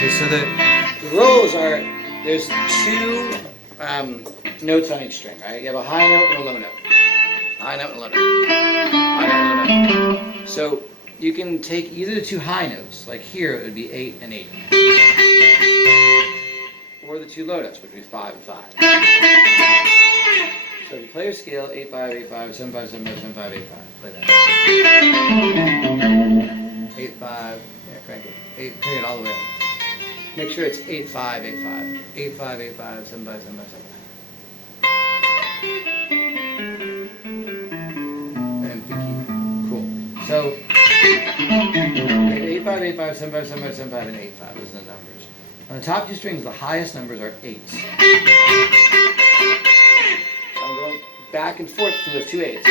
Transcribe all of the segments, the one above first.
Okay, so the rolls are, there's two notes on each string, right? You have a high note and a low note. High note and a low note. High note and a low note. So you can take either the two high notes, like here it would be 8 and 8. Or the two low notes, which would be 5 and 5. So if you play your scale, 8 5, 8 5, 7 5, 7 5, 7 5, 8 5. Play that. 8 5, yeah, crank it. Crank it all the way up. Make sure it's 8 5, 8 5. 8 5, 8 5, 7 5, 7 5, 7 5. And pinky. Cool. So 8 5, 8 5, 7 5, 7 5, 7 5, and 8 5. Those are the numbers. On the top two strings, the highest numbers are 8s. So I'm going back and forth to those two 8s.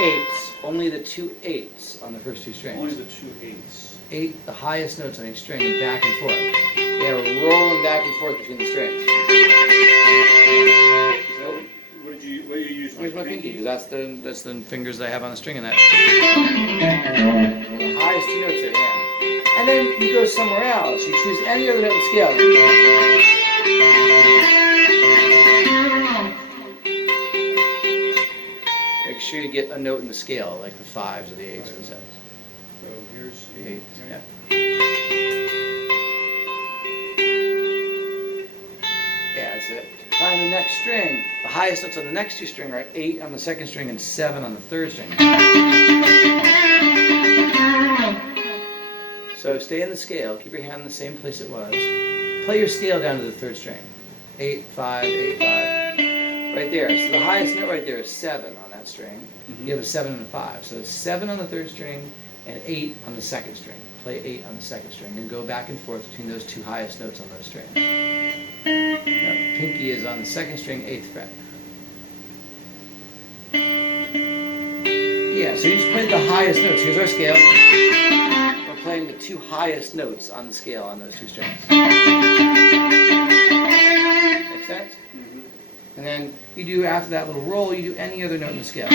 8s. Only the two 8s on the first two strings. Only the two 8s. 8, the highest notes on each string, and back and forth. Yeah, we're rolling back and forth between the strings. So, what do you use? Where's my pinky? That's the fingers that I have on the string in that. The highest two notes there, yeah. And then you go somewhere else. You choose any other note on the scale. Make sure you get a note in the scale, like the 5s or the 8s or the 7s. So here's The 8s, yeah. Yeah, that's it. Find the next string. The highest notes on the next two string are 8 on the second string and 7 on the third string. So stay in the scale. Keep your hand in the same place it was. Play your scale down to the third string. 8 5, 8 5. Right there. So the highest note right there is 7 on that string. You have a 7 and a 5. So it's 7 on the third string and 8 on the second string. Play 8 on the second string and go back and forth between those two highest notes on those strings. Now, pinky is on the second string, 8th fret. Yeah, so you just played the highest notes. Here's our scale. We're playing the two highest notes on the scale on those two strings. Make sense? Mm-hmm. And then you do, after that little roll, you do any other note in the scale.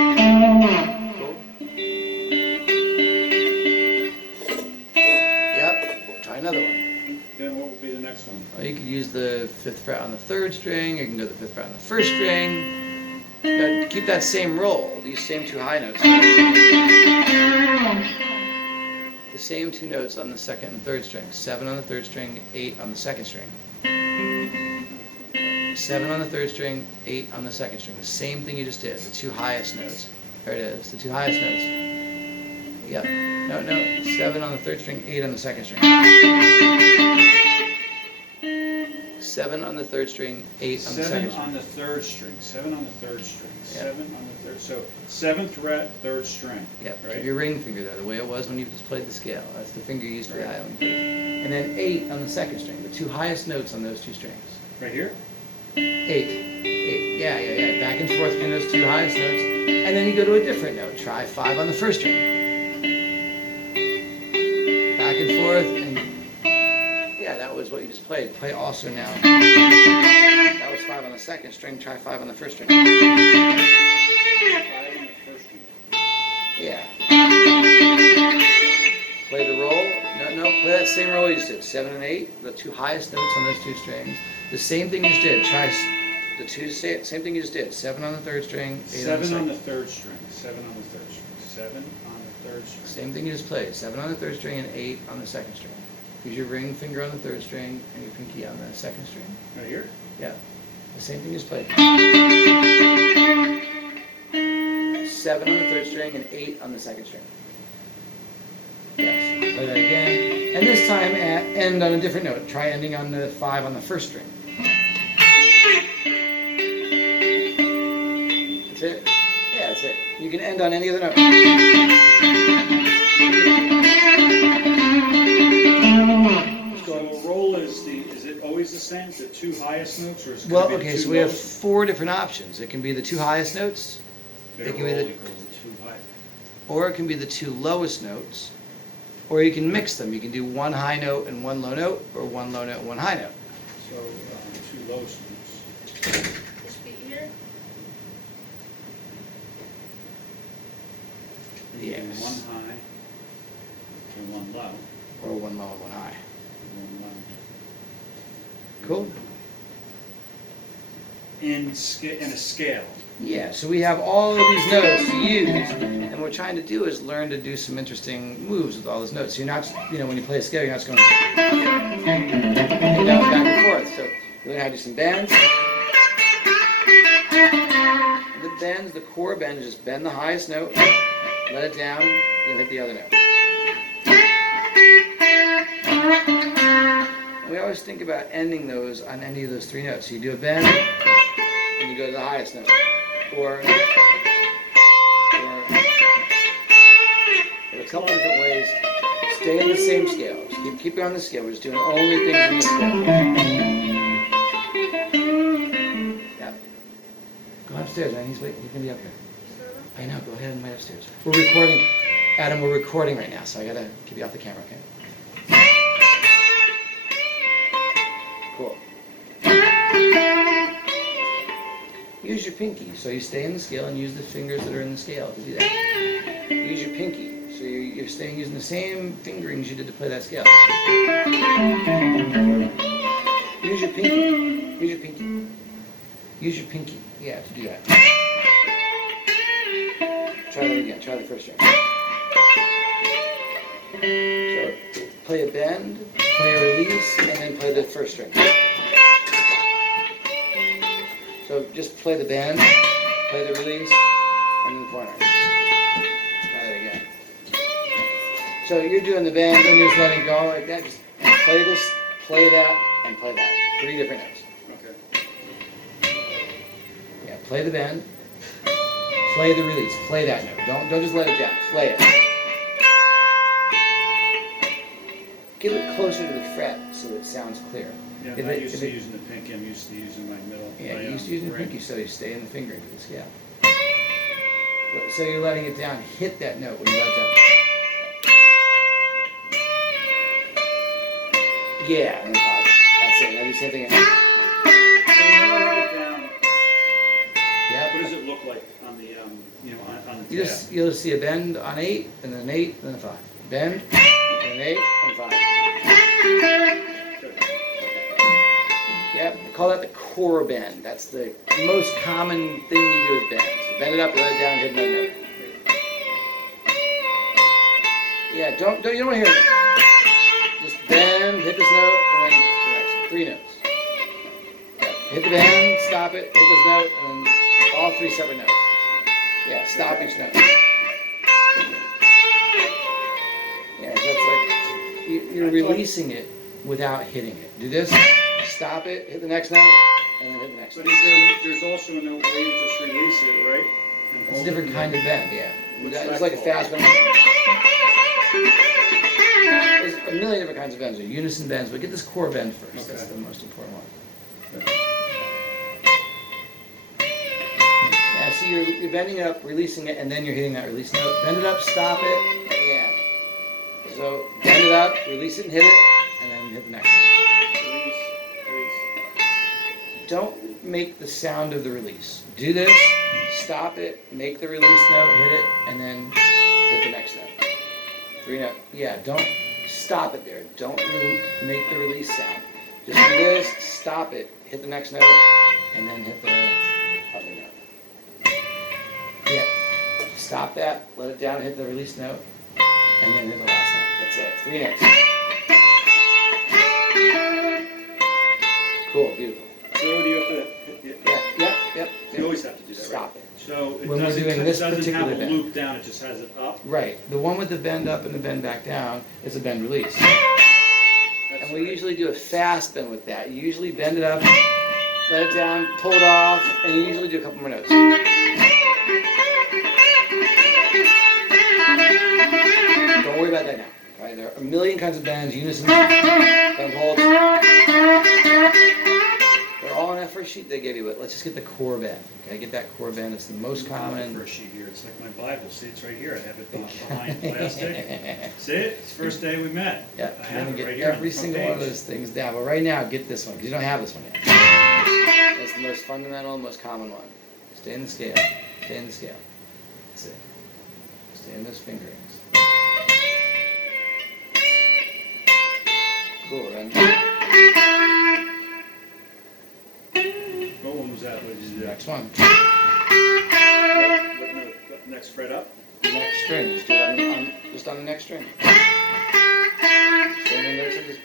Cool. Yep. We'll try another one. Then what would be the next one? Well, you could use the 5th fret on the third string. You can go the 5th fret on the first string. Keep that same roll. These same two high notes. The same two notes on the second and third string. 7 on the third string, 8 on the second string. 7 on the third string, 8 on the second string. The same thing you just did. The two highest notes. There it is. The two highest notes. Yep. No. 7 on the third string, 8 on the second string. 7 on the third string, 8 on the second 7 string. on the third string. 7 on the third string. Yeah. 7 on the third. So 7th fret, third string. Yep. Right. Keep your ring finger there, the way it was when you just played the scale. That's the finger you used for the island. And then 8 on the second string. The two highest notes on those two strings. Right here. 8. Yeah. Back and forth between those two highest notes. And then you go to a different note. Try 5 on the first string. Back and forth. And yeah, that was what you just played. Play also now. That was 5 on the second string. Try 5 on the first string. 5 on the first string. Yeah. Play the roll. No. Play that same roll you just did. 7 and 8. The two highest notes on those two strings. The same thing you just did. Try the same thing you just did. 7 on the third string, 8 on the 7 second. on the third string. 7 on the third string. 7 on the third string. Same thing you just played. 7 on the third string and 8 on the second string. Use your ring finger on the third string and your pinky on the second string. Right here. Yeah. The same thing you just played. 7 on the third string and 8 on the second string. Yes. Play that again. And this time end on a different note. Try ending on the 5 on the first string. That's it? Yeah, that's it. You can end on any other note. So a roll is it always the same? The two highest notes, or is it Well, gonna be the okay, two so we have lowest? 4 different options. It can be the two highest notes, That it a can be roll the- equals a two high. or it can be the two lowest notes, or you can mix them. You can do one high note and one low note, or one low note and one high note. So two lowest notes. This beat here? Yes. One high and one low. Or one low and one high. One low. Cool. In a scale. Yeah, so we have all of these notes to use, and what we're trying to do is learn to do some interesting moves with all those notes. So you're not, when you play a scale, you're not just going and down, back and forth. So you learn how to do some bends. The bends, the core bend is just bend the highest note, let it down, then hit the other note. We always think about ending those on any of those three notes. So you do a bend, and you go to the highest note. Or there are a couple different ways. Stay in the same scale. Just keep it on the scale. We're just doing only things in the scale. Yeah. Go upstairs, man. He's waiting. He's gonna be up here. I know. Go ahead and wait upstairs. We're recording, Adam. We're recording right now, so I gotta keep you off the camera, okay? Cool. Use your pinky, so you stay in the scale and use the fingers that are in the scale to do that. Use your pinky, so you're staying using the same fingerings you did to play that scale. Use your pinky. Use your pinky. Use your pinky. Yeah, to do that. Try that again. Try the first string. So play a bend, play a release, and then play the first string. So just play the bend, play the release, and then the pointer. Try that again. So you're doing the bend, and you're just letting go like that. Just play this, play that, and play that. 3 different notes. Okay. Yeah, play the bend, play the release, play that note. Don't just let it down. Play it. Get it closer to the fret so it sounds clear. Yeah, I'm not used to using the pinky, I'm used to using my middle. Yeah, my, you're used to using the ring. pinky, so you stay in the fingering for the scale. So you're letting it down. Hit that note when you let it down. Yeah, and then 5. That's it. Now do the same thing. So when I have it down, Yep. what does it look like on the, on the tab? You'll just see a bend on 8, and then an 8, and then a 5. Bend, and an 8, and 5. Good. Yep, I call that the core bend. That's the most common thing you do with bends. So bend it up, let it down, hit another note. Yeah, you don't want to hear it. Just bend, hit this note, and then the next one. 3 notes. Yep. Hit the bend, stop it, hit this note, and then all 3 separate notes. Yeah, stop each note. Yeah, so it's like you're releasing it without hitting it. Do this, stop it, hit the next note, and then hit the next But note. there's also a note where you just release it, right? And It's a hold different it kind of bend, yeah. What's It's that like a called? fast bend. There's a million different kinds of bends. There's unison bends, but get this core bend first. Okay. That's the most important one. Okay. Yeah, so you're bending it up, releasing it, and then you're hitting that release note. Bend it up, stop it. Yeah. So bend it up, release it, and hit it, and then hit the next one. Release. Don't make the sound of the release. Do this, stop it, make the release note, hit it, and then hit the next note. 3 note. Yeah, don't stop it there. Don't make the release sound. Just do this, stop it, hit the next note, and then hit the other note. Yeah. Stop that, let it down, hit the release note, and then hit the last note. That's it. 3 notes. Cool, beautiful. So do you have to, Yep. you always have to do that, right? Stop it. So it When we're doesn't, doing it this doesn't have particular a bend. loop down, it just has it up? Right. The one with the bend up and the bend back down is a bend release. That's And we right. usually do a fast bend with that. You usually bend it up, let it down, pull it off, and you usually do a couple more notes. Don't worry about that now. Right? There are a million kinds of bends, unison, bend holds. They're all on that first sheet they gave you, but let's just get the core bend. Okay, get that core bend. It's the most common. First sheet here, it's like my Bible, see, it's right here, I have it behind plastic. See it? It's the first day we met. Yeah, I you're have gonna it right get here on the every front single one of page. those things down. But right now, get this one because you don't have this one yet. That's the most fundamental, most common one. Stay in the scale. Stay in the scale. That's it. Stay in those fingerings. Cool, then. What one was that? What did you do? Next one. What note? Next fret up? Next string. Just do it just on the next string. Same thing notes. Just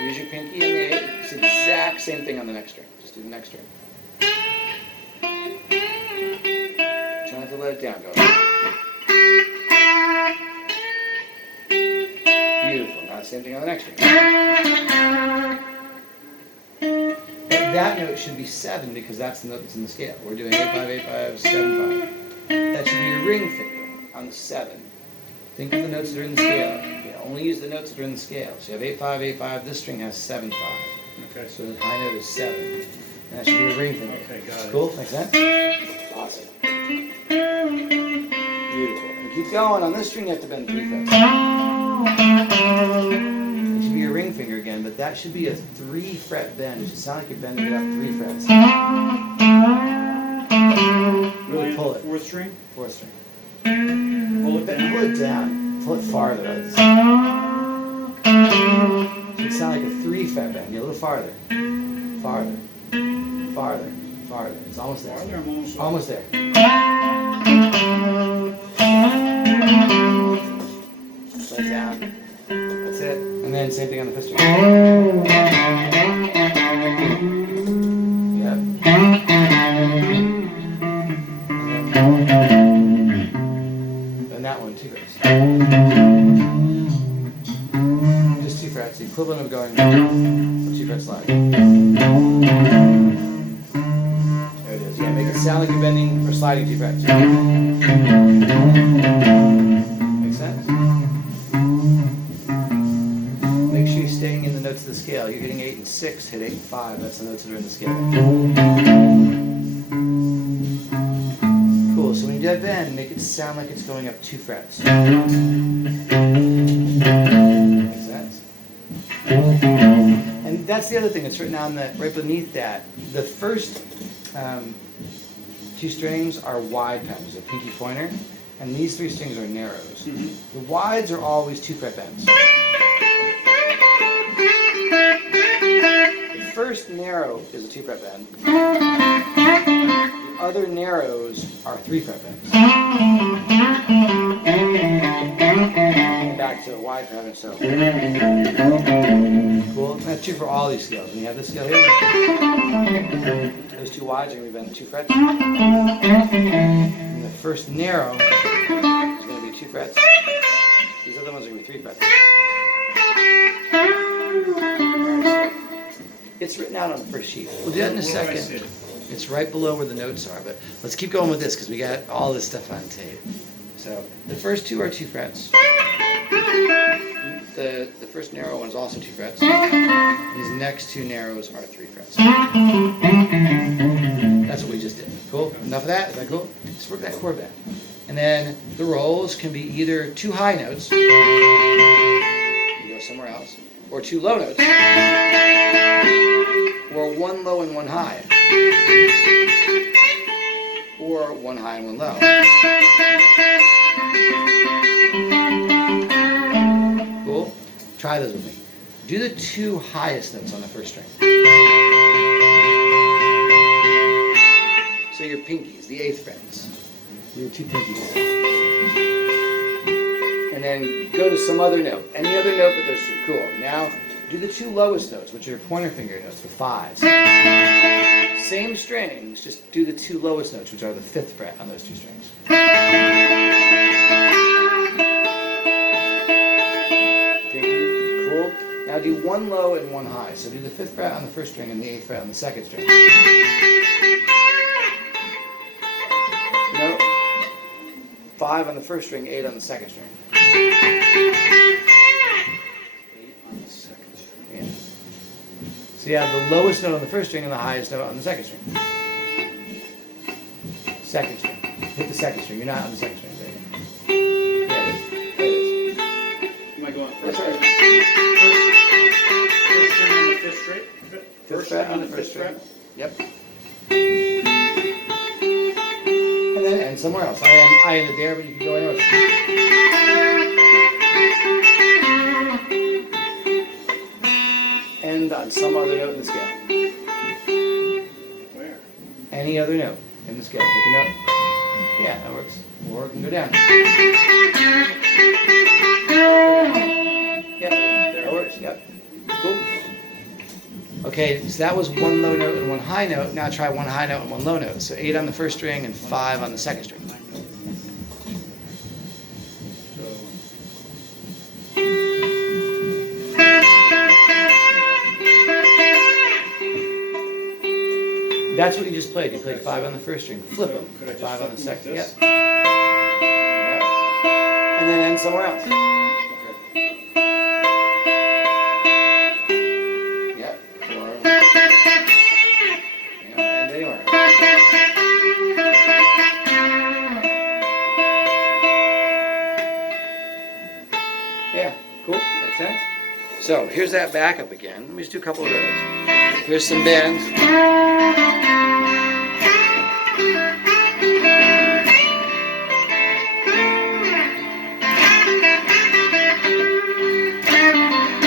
use your pinky and the 8. It's the exact same thing on the next string. Just do the next string. Try not to let it down. Go. Beautiful. Now the same thing on the next string. But that note should be 7 because that's the note that's in the scale. We're doing 8 5 8 5 7 5. That should be your ring finger on the 7. Think of the notes that are in the scale. You only use the notes that are in the scale. So you have 8 5 8 5. This string has 7 5. Okay. So the high note is 7. And that should be your ring finger. Okay, got it. Cool? Makes sense? Awesome. Beautiful. And keep going. On this string, you have to bend 3 frets. It should be your ring finger again, but that should be a 3 fret bend. It should sound like you're bending it up 3 frets. Really pull it. 4th string? 4th string. Pull it down? Pull it down. Pull it farther. It should sound like a 3 fret bend. Yeah, a little farther. Farther. Farther. Farther. It's almost there. Farther? I'm Almost there. Let it down. That's it. And then same thing on the 5th string. Yep. And that one, 2 frets. Just 2 frets. The equivalent of going 2 frets slide. There it is. Yeah, make it sound like you're bending or sliding 2 frets. Make sense? Make sure you're staying in the notes of the scale. You're hitting 8 and 6, hit 8 and 5. That's the notes that are in the scale. Cool. So when you do that bend, make it sound like it's going up 2 frets. Make sense? And that's the other thing that's written on the right beneath that. The first 2 strings are wide patterns, a pinky pointer, and these 3 strings are narrows. The wides are always 2 fret bends. The first narrow is a 2 fret bend. The other narrows are 3 fret bends. And back to a wide pattern, so. Cool. That's true for all these scales. When you have this scale here, those 2 wides are going to be bent 2 frets. And the first narrow is going to be 2 frets. These other ones are going to be 3 frets. It's written out on the first sheet. We'll do that in a second. It's right below where the notes are, but let's keep going with this because we got all this stuff on tape. So the first 2 are 2 frets. The first narrow one is also 2 frets. These next 2 narrows are 3 frets. That's what we just did. Cool? Enough of that? Is that cool? Let's work that chord bend. And then the rolls can be either 2 high notes, you go somewhere else, or 2 low notes, or 1 low and 1 high, or 1 high and 1 low. Cool? Try those with me. Do the 2 highest notes on the first string. So your pinkies, the 8th frets. Your 2 pinkies. And then go to some other note. Any other note but those 2. Cool. Now do the 2 lowest notes, which are your pointer finger notes, the 5s. Same strings, just do the 2 lowest notes, which are the 5th fret on those 2 strings. Pinky. Cool. Now do 1 low and 1 high. So do the 5th fret on the first string and the 8th fret on the second string. No. 5 on the first string, 8 on the second string. 8 on the second string. Yeah. So you have the lowest note on the first string and the highest note on the second string. Second string. Hit the second string. You're not on the second string. There you go. Yeah, it is. There it is. Am I going That's first? right. First string on the 5th string? Fifth fret on the 5th first fret? string. Yep. And then end somewhere else. I ended there, but you can go anywhere else. End on some other note in the scale. Where? Any other note in the scale. Pick a note. Yeah, that works. Or it can go down. Yeah, that works. Yep. Cool. Okay, so that was one low note and one high note. Now try one high note and one low note. So 8 on the first string and 5 on the second string. That's what you just played. You played 5 on the first string. Flip them. Could I just 5 on the flip them second. like Yep. this? Yep. And then end somewhere else. Yep. Or end anywhere. Yeah. Cool. Makes sense. So here's that backup again. Let me just do a couple of rows. Here's some bends.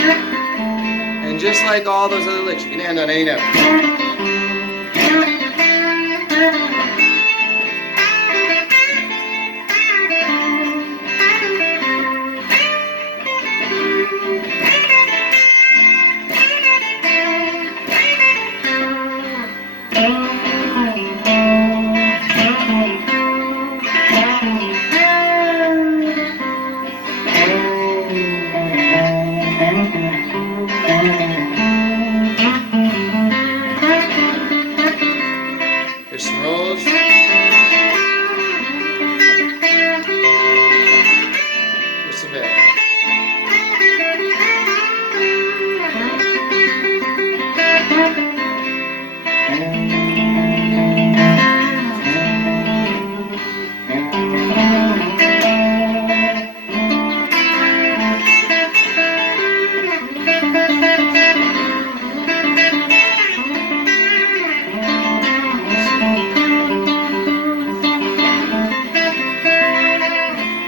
And just like all those other licks, you can end on any note. Here's some rolls. Here's some bends.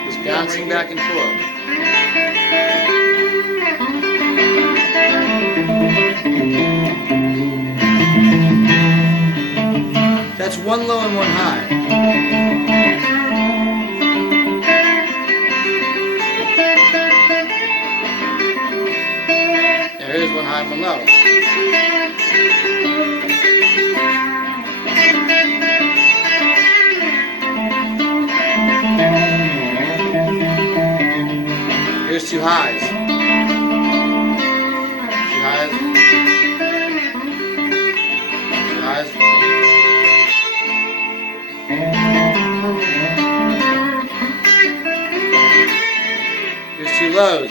Just bouncing back and forth. That's one low and one high. Now here's one high and one low. Here's two highs. Two highs. Two highs. Here's two lows.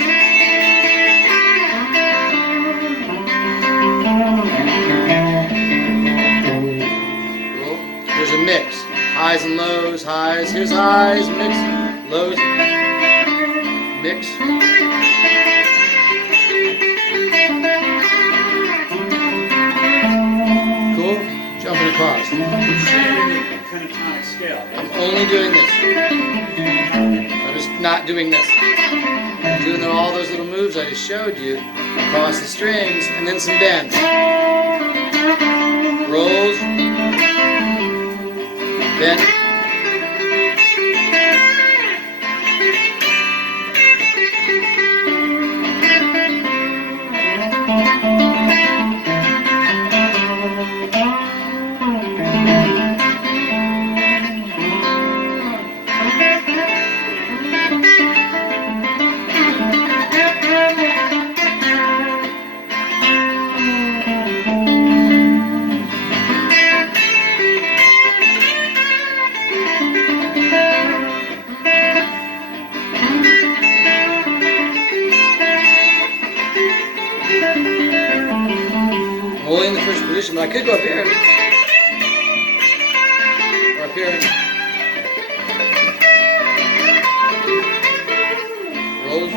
Cool. Here's a mix. Highs and lows, highs. Here's highs, mix, lows, mix. Cool. Jumping across. You're staying in the pentatonic scale, I'm right? only doing this. I'm just not doing this. I'm doing all those little moves I just showed you across the strings, and then some bends. Rolls. Bend. Only in the first position, but I could go up here. Or up here. Rolls.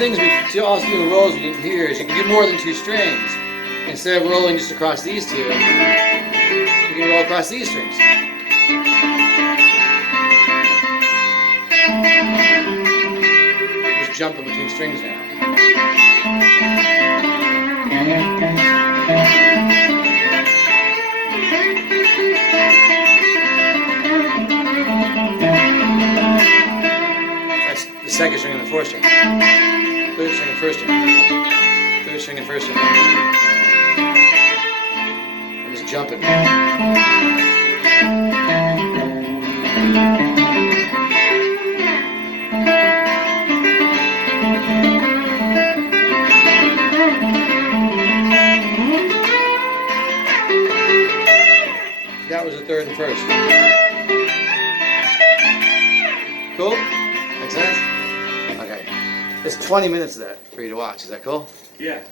things to also do the rolls we did here is you can do more than 2 strings. Instead of rolling just across these 2, you can roll across these strings. Just jumping between strings now. That's the second string and the fourth string. Third string and first string. Third string and first string. I'm just jumping. That was the third and first. Cool? Make sense? Okay. There's 20 minutes of that for you to watch. Is that cool? Yeah.